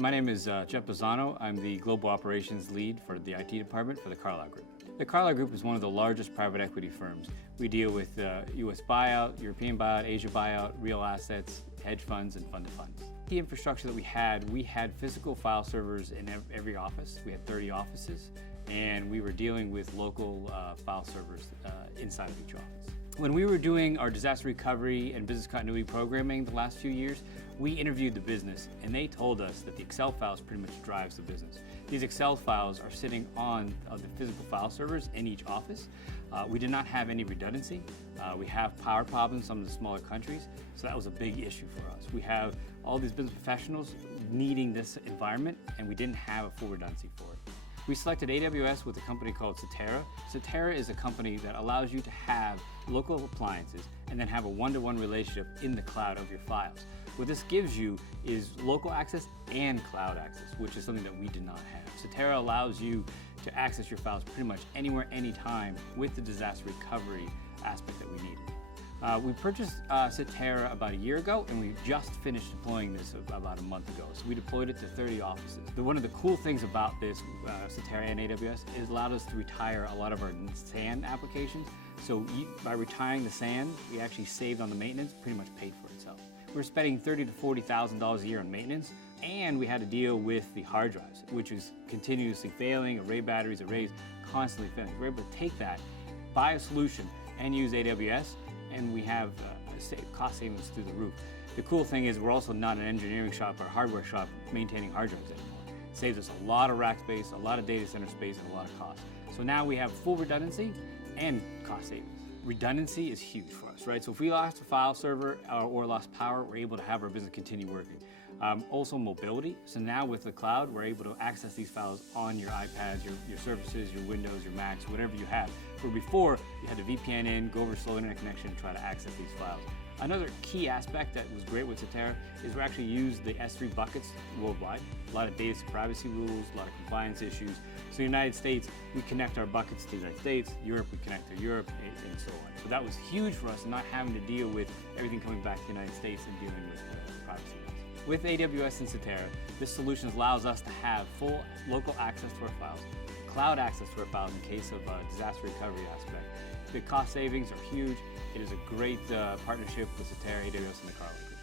My name is Jeff Bazzano. I'm the Global Operations Lead for the IT department for the Carlyle Group. The Carlyle Group is one of the largest private equity firms. We deal with US buyout, European buyout, Asia buyout, real assets, hedge funds, and fund of funds. The infrastructure that we had physical file servers in every office. We had 30 offices, and we were dealing with local file servers inside of each office. When we were doing our disaster recovery and business continuity programming the last few years, we interviewed the business, and they told us that the Excel files pretty much drives the business. These Excel files are sitting on the physical file servers in each office. We did not have any redundancy. We have power problems in some of the smaller countries, so that was a big issue for us. We have all these business professionals needing this environment, and we didn't have a full redundancy for it. We selected AWS with a company called Cetera. Cetera is a company that allows you to have local appliances and then have a one-to-one relationship in the cloud of your files. What this gives you is local access and cloud access, which is something that we did not have. Cetera allows you to access your files pretty much anywhere, anytime with the disaster recovery aspect that we needed. We purchased Cetera about a year ago, and we just finished deploying this about a month ago. So we deployed it to 30 offices. One of the cool things about this Cetera and AWS is it allowed us to retire a lot of our SAN applications. So by retiring the SAN, we actually saved on the maintenance, pretty much paid for itself. We're spending $30,000 to $40,000 a year on maintenance, and we had to deal with the hard drives, which is continuously failing, array batteries, arrays constantly failing. We're able to take that, buy a solution, and use AWS, and we have cost savings through the roof. The cool thing is we're also not an engineering shop or a hardware shop maintaining hard drives anymore. It saves us a lot of rack space, a lot of data center space, and a lot of cost. So now we have full redundancy and cost savings. Redundancy is huge for us, right? So if we lost a file server or lost power, we're able to have our business continue working. Also mobility. So now with the cloud, we're able to access these files on your iPads, your Surfaces, your Windows, your Macs, whatever you have. Where before, you had to VPN in, go over slow internet connection, and try to access these files. Another key aspect that was great with Cetera is we actually use the S3 buckets worldwide. A lot of data privacy rules, a lot of compliance issues. So in the United States, we connect our buckets to the United States. Europe, we connect to Europe, and so on. So that was huge for us, not having to deal with everything coming back to the United States and dealing with privacy laws. With AWS and Cetera, this solution allows us to have full local access to our files, cloud access to our files in case of a disaster recovery aspect. The cost savings are huge. It is a great partnership with Cetera, AWS, and the Carlyle Group.